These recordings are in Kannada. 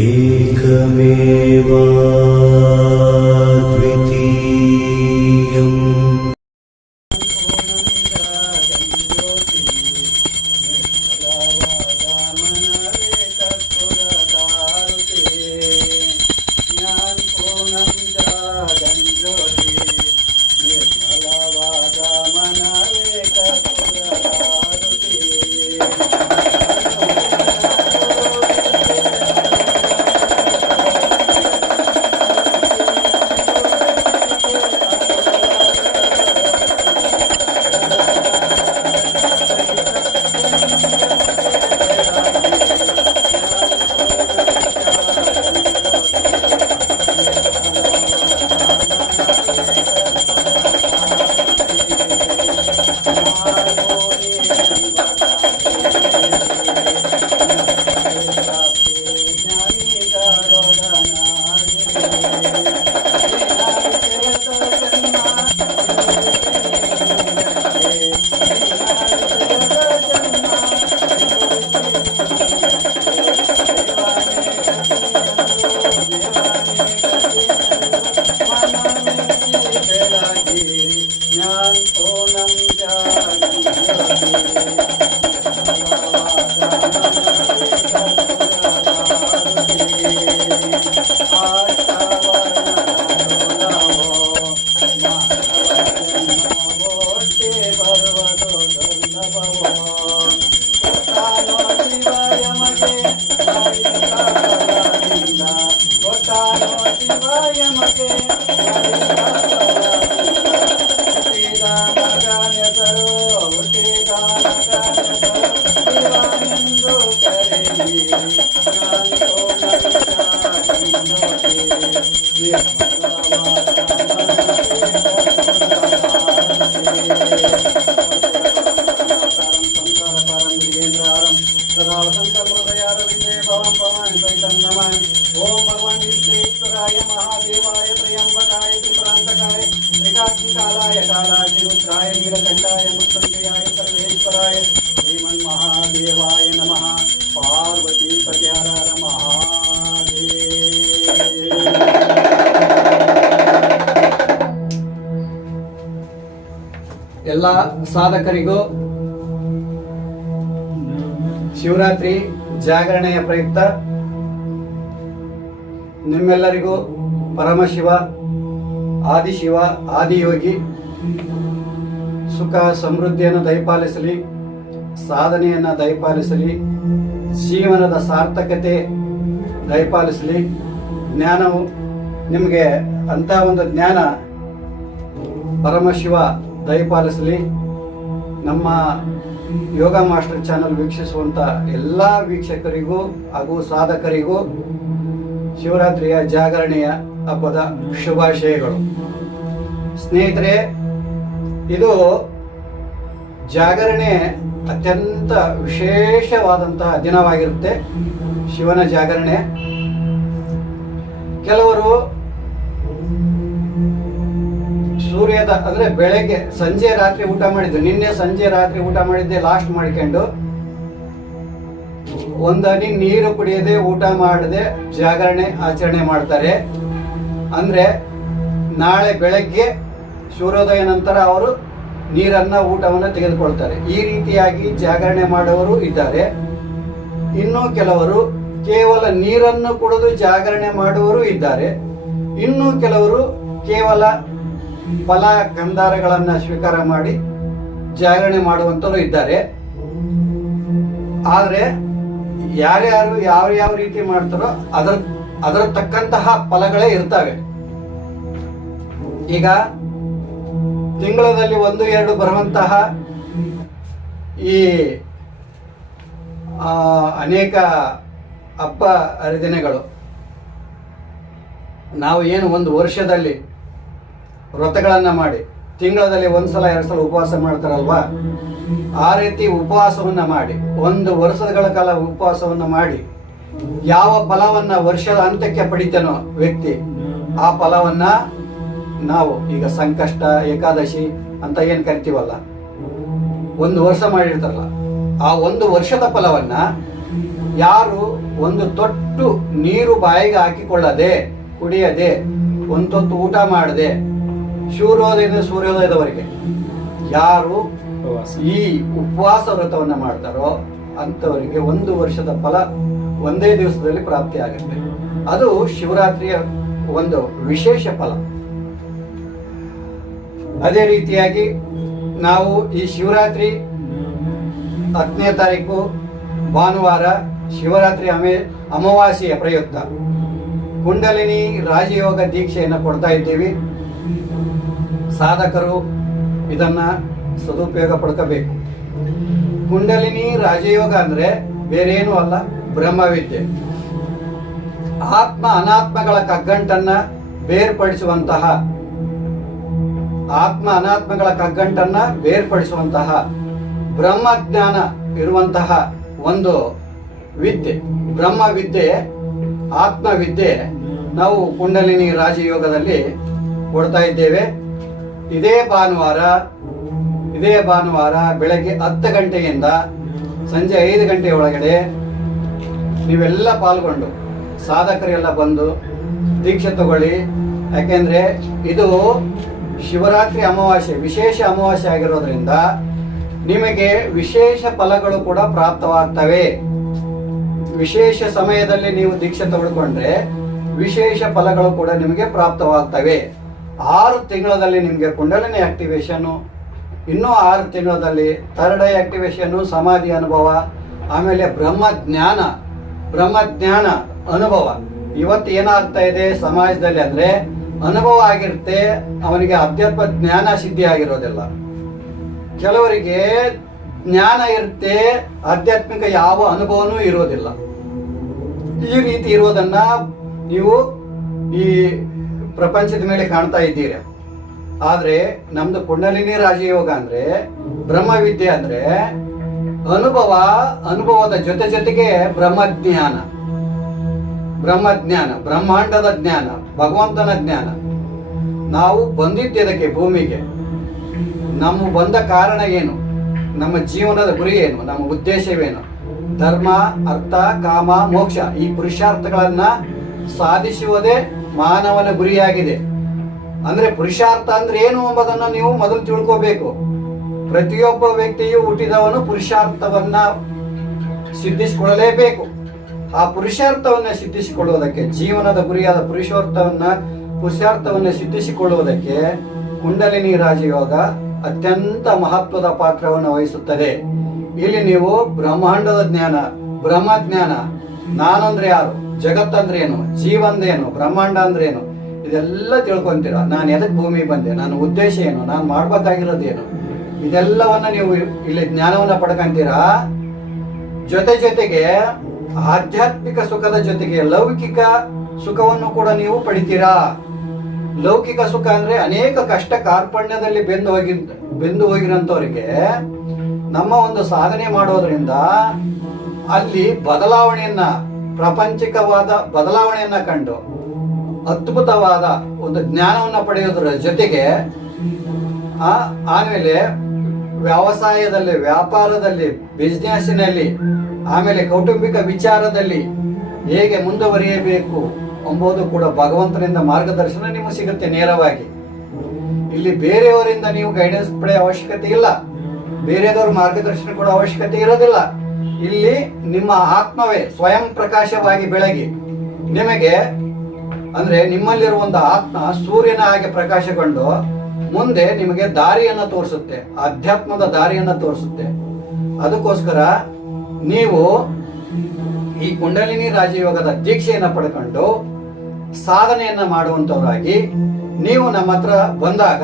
एकमेवा కొట్టాలో శివాయమకే ಸರ್ವೇಶ್ವರಾಯ ಶ್ರೀಮನ್ ಮಹಾದೇವಾಯ ನಮಃ. ಪಾರ್ವತಿ ಪತಿಹರ ನಮಃ ಎಲ್ಲ ಸಾಧಕರಿಗೂ ಶಿವರಾತ್ರಿ ಜಾಗರಣೆಯ ಪ್ರಯುಕ್ತ ನಿಮ್ಮೆಲ್ಲರಿಗೂ ಪರಮಶಿವ, ಆದಿಶಿವ, ಆದಿಯೋಗಿ ಸುಖ ಸಮೃದ್ಧಿಯನ್ನು ದಯಪಾಲಿಸಲಿ. ಸಾಧನೆಯನ್ನು ದಯಪಾಲಿಸಲಿ, ಜೀವನದ ಸಾರ್ಥಕತೆ ದಯಪಾಲಿಸಲಿ. ಜ್ಞಾನವು ನಿಮಗೆ ಅಂಥ ಒಂದು ಜ್ಞಾನ ಪರಮಶಿವ ದಯಪಾಲಿಸಲಿ. ನಮ್ಮ ಯೋಗ ಮಾಸ್ಟರ್ ಚಾನಲ್ ವೀಕ್ಷಿಸುವಂಥ ಎಲ್ಲ ವೀಕ್ಷಕರಿಗೂ ಹಾಗೂ ಸಾಧಕರಿಗೂ ಶಿವರಾತ್ರಿಯ ಜಾಗರಣೆಯ ಹಬ್ಬದ ಶುಭಾಶಯಗಳು. ಸ್ನೇಹಿತರೆ, ಇದು ಜಾಗರಣೆ ಅತ್ಯಂತ ವಿಶೇಷವಾದಂತಹ ದಿನವಾಗಿರುತ್ತೆ ಶಿವನ ಜಾಗರಣೆ. ಕೆಲವರು ಸೂರ್ಯದ, ಅಂದ್ರೆ ಬೆಳಗ್ಗೆ, ಸಂಜೆ ರಾತ್ರಿ ಊಟ ಮಾಡಿದ್ದು ನಿನ್ನೆ ಸಂಜೆ ರಾತ್ರಿ ಊಟ ಮಾಡಿದ್ದೆ ಲಾಸ್ಟ್ ಮಾಡ್ಕೊಂಡು. ಒಂದನಿ ನೀರು ಕುಡಿಯದೆ ಊಟ ಮಾಡದೆ ಜಾಗರಣೆ, ಆಚರಣೆ ಮಾಡ್ತಾರೆ. ಅಂದ್ರೆ ನಾಳೆ ಬೆಳಗ್ಗೆ ಸೂರ್ಯೋದಯ ನಂತರ ಅವರು ನೀರನ್ನ ಊಟವನ್ನು ತೆಗೆದುಕೊಳ್ತಾರೆ. ಈ ರೀತಿಯಾಗಿ ಜಾಗರಣೆ ಮಾಡುವವರು ಇದ್ದಾರೆ. ಇನ್ನು ಕೆಲವರು ಕೇವಲ ನೀರನ್ನು ಕುಡಿದು ಜಾಗರಣೆ ಮಾಡುವವರು ಇದ್ದಾರೆ. ಇನ್ನು ಕೆಲವರು ಕೇವಲ ಫಲ ಗಂಧಾರಗಳನ್ನು ಸ್ವೀಕಾರ ಮಾಡಿ ಜಾಗರಣೆ ಮಾಡುವಂತವರು ಇದ್ದಾರೆ. ಆದರೆ ಯಾರ್ಯಾರು ಯಾವ ಯಾವ ರೀತಿ ಮಾಡ್ತಾರೋ ಅದರ ಅದರ ತಕ್ಕಂತಹ ಫಲಗಳೇ ಇರ್ತವೆ. ಈಗ ತಿಂಗಳಲ್ಲಿ ಒಂದು, ಎರಡು ಬರುವಂತಹ ಈ ಅನೇಕ ಹಬ್ಬ ಹರಿದಿನಗಳು. ನಾವು ಏನು ಒಂದು ವರ್ಷದಲ್ಲಿ ವ್ರತಗಳನ್ನು ಮಾಡಿ ತಿಂಗಳಲ್ಲಿ ಒಂದು ಸಲ, ಎರಡು ಸಲ ಉಪವಾಸ ಮಾಡ್ತಾರಲ್ವಾ? ಆ ರೀತಿ ಉಪವಾಸವನ್ನು ಮಾಡಿ, ಒಂದು ವರ್ಷಗಳ ಕಾಲ ಉಪವಾಸವನ್ನು ಮಾಡಿ, ಯಾವ ಫಲವನ್ನು ವರ್ಷದ ಅಂತ್ಯಕ್ಕೆ ಪಡಿತಾನೋ ವ್ಯಕ್ತಿ, ಆ ಫಲವನ್ನ ನಾವು ಈಗ ಸಂಕಷ್ಟ ಏಕಾದಶಿ ಅಂತ ಏನು ಕರಿತೀವಲ್ಲ? ಒಂದು ವರ್ಷ ಮಾಡಿರ್ತಾರಲ್ಲ. ಆ ಒಂದು ವರ್ಷದ ಫಲವನ್ನ ಯಾರು ಒಂದು ತೊಟ್ಟು ನೀರು ಬಾಯಿಗೆ ಹಾಕಿಕೊಳ್ಳದೆ ಕುಡಿಯದೆ ಒಂದು ತೊತ್ತು ಊಟ ಮಾಡದೆ ಸೂರ್ಯೋದಯದಿಂದ ಸೂರ್ಯೋದಯದವರೆಗೆ ಯಾರು ಈ ಉಪವಾಸ ವ್ರತವನ್ನ ಮಾಡ್ತಾರೋ ಅಂತವರಿಗೆ ಒಂದು ವರ್ಷದ ಫಲ ಒಂದೇ ದಿವಸದಲ್ಲಿ ಪ್ರಾಪ್ತಿ ಆಗುತ್ತೆ ಅದು ಶಿವರಾತ್ರಿಯ ಒಂದು ವಿಶೇಷ ಫಲ. ಅದೇ ರೀತಿಯಾಗಿ ನಾವು ಈ ಶಿವರಾತ್ರಿ ಹತ್ತನೇ ತಾರೀಕು ಭಾನುವಾರ ಶಿವರಾತ್ರಿ ಅಮೆ ಅಮಾವಾಸ್ಯೆಯ ಪ್ರಯುಕ್ತ. ಕುಂಡಲಿನಿ ರಾಜಯೋಗ ದೀಕ್ಷೆಯನ್ನು ಕೊಡ್ತಾ ಇದ್ದೀವಿ. ಸಾಧಕರು ಇದನ್ನ ಸದುಪಯೋಗ ಪಡ್ಕೋಬೇಕು. ಕುಂಡಲಿನಿ ರಾಜಯೋಗ ಅಂದ್ರೆ ಬೇರೇನೂ ಅಲ್ಲ, ಬ್ರಹ್ಮವಿದ್ಯೆ. ಆತ್ಮ ಅನಾತ್ಮಗಳ ಕಗ್ಗಂಟನ್ನ ಬೇರ್ಪಡಿಸುವಂತಹ ಆತ್ಮ ಅನಾತ್ಮಗಳ ಕಗ್ಗಂಟನ್ನ ಬೇರ್ಪಡಿಸುವಂತಹ ಬ್ರಹ್ಮಜ್ಞಾನ ಇರುವಂತಹ ಒಂದು ವಿದ್ಯೆ. ಬ್ರಹ್ಮ ವಿದ್ಯೆ ಆತ್ಮ ವಿದ್ಯೆ ನಾವು ಕುಂಡಲಿನಿ ರಾಜಯೋಗದಲ್ಲಿ ಕೊಡ್ತಾ ಇದ್ದೇವೆ. ಇದೇ ಭಾನುವಾರ ಇದೇ ಭಾನುವಾರ ಬೆಳಗ್ಗೆ ಹತ್ತು ಗಂಟೆಯಿಂದ ಸಂಜೆ ಐದು ಗಂಟೆ ಒಳಗಡೆ ನೀವೆಲ್ಲ ಪಾಲ್ಗೊಂಡು, ಸಾಧಕರೆಲ್ಲ ಬಂದು ದೀಕ್ಷೆ ತಗೊಳ್ಳಿ. ಯಾಕೆಂದ್ರೆ ಇದು ಶಿವರಾತ್ರಿ ಅಮಾವಾಸ್ಯೆ, ವಿಶೇಷ ಅಮಾವಾಸ್ಯೆ ಆಗಿರೋದ್ರಿಂದ ನಿಮಗೆ ವಿಶೇಷ ಫಲಗಳು ಕೂಡ ಪ್ರಾಪ್ತವಾಗ್ತವೆ. ವಿಶೇಷ ಸಮಯದಲ್ಲಿ ನೀವು ದೀಕ್ಷೆ ತಗೊಂಡ್ರೆ ವಿಶೇಷ ಫಲಗಳು ಕೂಡ ನಿಮಗೆ ಪ್ರಾಪ್ತವಾಗ್ತವೆ. ಆರು ತಿಂಗಳಲ್ಲಿ ನಿಮಗೆ ಕುಂಡಲಿನಿ ಆಕ್ಟಿವೇಶನ್ ಇನ್ನೂ ಆರು ತಿಂಗಳಲ್ಲಿ ಥರ್ಡ್ ಐ ಆಕ್ಟಿವೇಶನ್ ಸಮಾಧಿ ಅನುಭವ, ಆಮೇಲೆ ಬ್ರಹ್ಮ ಜ್ಞಾನ ಬ್ರಹ್ಮ ಜ್ಞಾನ ಅನುಭವ. ಇವತ್ತು ಏನಾಗ್ತಾ ಇದೆ ಸಮಾಜದಲ್ಲಿ ಅಂದ್ರೆ ಅನುಭವ ಆಗಿರುತ್ತೆ, ಅವನಿಗೆ ಅಧ್ಯಾತ್ಮ ಜ್ಞಾನ ಸಿದ್ಧಿ ಆಗಿರೋದಿಲ್ಲ. ಕೆಲವರಿಗೆ ಜ್ಞಾನ ಇರುತ್ತೆ, ಆಧ್ಯಾತ್ಮಿಕ ಯಾವ ಅನುಭವನೂ ಇರೋದಿಲ್ಲ. ಈ ರೀತಿ ಇರೋದನ್ನ ನೀವು ಈ ಪ್ರಪಂಚದ ಮೇಲೆ ಕಾಣ್ತಾ ಇದ್ದೀರಿ. ಆದ್ರೆ ನಮ್ದು ಕುಂಡಲಿನಿ ರಾಜಯೋಗ ಅಂದ್ರೆ, ಬ್ರಹ್ಮವಿದ್ಯೆ ಅಂದ್ರೆ, ಅನುಭವ, ಅನುಭವದ ಜೊತೆ ಜೊತೆಗೆ ಬ್ರಹ್ಮಜ್ಞಾನ. ಬ್ರಹ್ಮಜ್ಞಾನ, ಬ್ರಹ್ಮಾಂಡದ ಜ್ಞಾನ, ಭಗವಂತನ ಜ್ಞಾನ. ನಾವು ಬಂದಿದ್ದಕ್ಕೆ ಭೂಮಿಗೆ. ನಮ್ಮ ಬಂದ ಕಾರಣ ಏನು? ನಮ್ಮ ಜೀವನದ ಗುರಿ ಏನು? ನಮ್ಮ ಉದ್ದೇಶವೇನು? ಧರ್ಮ, ಅರ್ಥ, ಕಾಮ, ಮೋಕ್ಷ ಈ ಪುರುಷಾರ್ಥಗಳನ್ನ ಸಾಧಿಸುವುದೇ ಮಾನವನ ಗುರಿಯಾಗಿದೆ. ಅಂದ್ರೆ ಪುರುಷಾರ್ಥ ಅಂದ್ರೆ ಏನು ಎಂಬುದನ್ನು ನೀವು ಮೊದಲು ತಿಳ್ಕೋಬೇಕು. ಪ್ರತಿಯೊಬ್ಬ ವ್ಯಕ್ತಿಯು ಹುಟ್ಟಿದವನು ಪುರುಷಾರ್ಥವನ್ನ ಸಿದ್ಧಿಸಿಕೊಳ್ಳಲೇಬೇಕು. ಆ ಪುರುಷಾರ್ಥವನ್ನ ಸಿದ್ಧಿಸಿಕೊಳ್ಳುವುದಕ್ಕೆ, ಜೀವನದ ಗುರಿಯಾದ ಪುರುಷಾರ್ಥವನ್ನ ಪುರುಷಾರ್ಥವನ್ನ ಸಿದ್ಧಿಸಿಕೊಳ್ಳುವುದಕ್ಕೆ ಕುಂಡಲಿನಿ ರಾಜಯೋಗ ಅತ್ಯಂತ ಮಹತ್ವದ ಪಾತ್ರವನ್ನು ವಹಿಸುತ್ತದೆ. ಇಲ್ಲಿ ನೀವು ಬ್ರಹ್ಮಾಂಡದ ಜ್ಞಾನ ಬ್ರಹ್ಮ ಜ್ಞಾನ ನಾನಂದ್ರೆ ಯಾರು? ಜಗತ್ತಂದ್ರೆ ಏನು? ಜೀವಂದೇನು ಬ್ರಹ್ಮಾಂಡ ಅಂದ್ರೆ ಏನು? ಇದೆಲ್ಲ ತಿಳ್ಕೊಂತೀರ. ನಾನು ಎದಕ್ ಭೂಮಿ ಬಂದೆ? ನನ್ನ ಉದ್ದೇಶ ಏನು? ನಾನು ಮಾಡ್ಬೇಕಾಗಿರೋದೇನು ಇದೆಲ್ಲವನ್ನ ನೀವು ಇಲ್ಲಿ ಜ್ಞಾನವನ್ನ ಪಡ್ಕೊಂತೀರಾ? ಜೊತೆ ಜೊತೆಗೆ ಆಧ್ಯಾತ್ಮಿಕ ಸುಖದ ಜೊತೆಗೆ ಲೌಕಿಕ ಸುಖವನ್ನು ಕೂಡ ನೀವು ಪಡಿತೀರಾ? ಲೌಕಿಕ ಸುಖ ಅಂದ್ರೆ ಅನೇಕ ಕಷ್ಟ ಕಾರ್ಪಣ್ಯದಲ್ಲಿ ಬೆಂದು ಹೋಗಿ ಬೆಂದು ಹೋಗಿರಂತವರಿಗೆ ನಮ್ಮ ಒಂದು ಸಾಧನೆ ಮಾಡೋದ್ರಿಂದ ಅಲ್ಲಿ ಬದಲಾವಣೆಯನ್ನ, ಪ್ರಪಂಚಿಕವಾದ ಬದಲಾವಣೆಯನ್ನ ಕಂಡು ಅದ್ಭುತವಾದ ಒಂದು ಜ್ಞಾನವನ್ನ ಪಡೆಯೋದ್ರ ಜೊತೆಗೆ ಆಮೇಲೆ ವ್ಯವಸಾಯದಲ್ಲಿ, ವ್ಯಾಪಾರದಲ್ಲಿ ಬಿಸ್ನೆಸ್ಸಿನಲ್ಲಿ ಆಮೇಲೆ ಕೌಟುಂಬಿಕ ವಿಚಾರದಲ್ಲಿ ಹೇಗೆ ಮುಂದುವರಿಯಬೇಕು ಎಂಬುದು ಕೂಡ ಭಗವಂತನಿಂದ ಮಾರ್ಗದರ್ಶನ ನಿಮಗೆ ಸಿಗುತ್ತೆ ನೇರವಾಗಿ. ಇಲ್ಲಿ ಬೇರೆಯವರಿಂದ ನೀವು ಗೈಡೆನ್ಸ್ ಪಡೆಯ ಅವಶ್ಯಕತೆ ಇಲ್ಲ. ಬೇರೆಯವರು ಮಾರ್ಗದರ್ಶನ ಕೂಡ ಅವಶ್ಯಕತೆ ಇರೋದಿಲ್ಲ. ಇಲ್ಲಿ ನಿಮ್ಮ ಆತ್ಮವೇ ಸ್ವಯಂ ಪ್ರಕಾಶವಾಗಿ ಬೆಳಗಿ ನಿಮಗೆ, ಅಂದ್ರೆ ನಿಮ್ಮಲ್ಲಿರುವಂತಹ ಆತ್ಮ ಸೂರ್ಯನ ಹಾಗೆ ಪ್ರಕಾಶಗೊಂಡು ಮುಂದೆ ನಿಮಗೆ ದಾರಿಯನ್ನ ತೋರಿಸುತ್ತೆ, ಅಧ್ಯಾತ್ಮದ ದಾರಿಯನ್ನ ತೋರಿಸುತ್ತೆ. ಅದಕ್ಕೋಸ್ಕರ ನೀವು ಈ ಕುಂಡಲಿನಿ ರಾಜಯೋಗದ ದೀಕ್ಷೆಯನ್ನು ಪಡ್ಕೊಂಡು ಸಾಧನೆಯನ್ನ ಮಾಡುವಂತವರಾಗಿ ನೀವು ನಮ್ಮ ಹತ್ರ ಬಂದಾಗ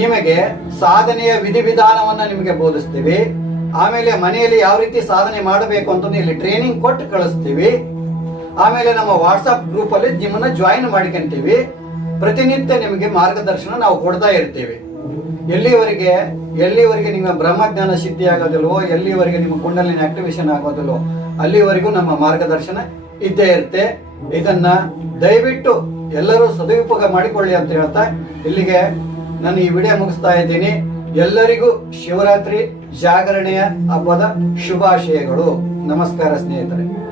ನಿಮಗೆ ಸಾಧನೆಯ ವಿಧಿವಿಧಾನವನ್ನ ನಿಮಗೆ ಬೋಧಿಸ್ತೀವಿ. ಆಮೇಲೆ ಮನೆಯಲ್ಲಿ ಯಾವ ರೀತಿ ಸಾಧನೆ ಮಾಡಬೇಕು ಅಂತ ಇಲ್ಲಿ ಟ್ರೈನಿಂಗ್ ಕೊಟ್ಟು ಕಳಿಸ್ತೀವಿ. ಆಮೇಲೆ ನಮ್ಮ ವಾಟ್ಸಪ್ ಗ್ರೂಪ್ ಅಲ್ಲಿ ನಿಮ್ಮನ್ನ ಜಾಯಿನ್ ಮಾಡ್ಕೊಂತೀವಿ. ಪ್ರತಿನಿತ್ಯ ನಿಮಗೆ ಮಾರ್ಗದರ್ಶನ ನಾವು ಕೊಡ್ತಾ ಇರ್ತೀವಿ. ಎಲ್ಲಿವರೆಗೆ ಎಲ್ಲಿವರೆಗೆ ನಿಮ್ಮ ಬ್ರಹ್ಮಜ್ಞಾನ ಸಿದ್ಧಿ ಆಗೋದಿಲ್ವೋ, ಎಲ್ಲಿವರೆಗೆ ನಿಮ್ಮ ಕುಂಡಲಿನ ಆಕ್ಟಿವೇಶನ್ ಆಗೋದಿಲ್ವೋ, ಅಲ್ಲಿವರೆಗೂ ನಮ್ಮ ಮಾರ್ಗದರ್ಶನ ಇದ್ದೇ ಇರುತ್ತೆ. ಇದನ್ನ ದಯವಿಟ್ಟು ಎಲ್ಲರೂ ಸದುಪಯೋಗ ಮಾಡಿಕೊಳ್ಳಿ ಅಂತ ಹೇಳ್ತಾ ಇಲ್ಲಿಗೆ ನಾನು ಈ ವಿಡಿಯೋ ಮುಗಿಸ್ತಾ ಇದ್ದೀನಿ. ಎಲ್ಲರಿಗೂ ಶಿವರಾತ್ರಿ ಜಾಗರಣೆಯ ಹಬ್ಬದ ಶುಭಾಶಯಗಳು. ನಮಸ್ಕಾರ ಸ್ನೇಹಿತರೆ.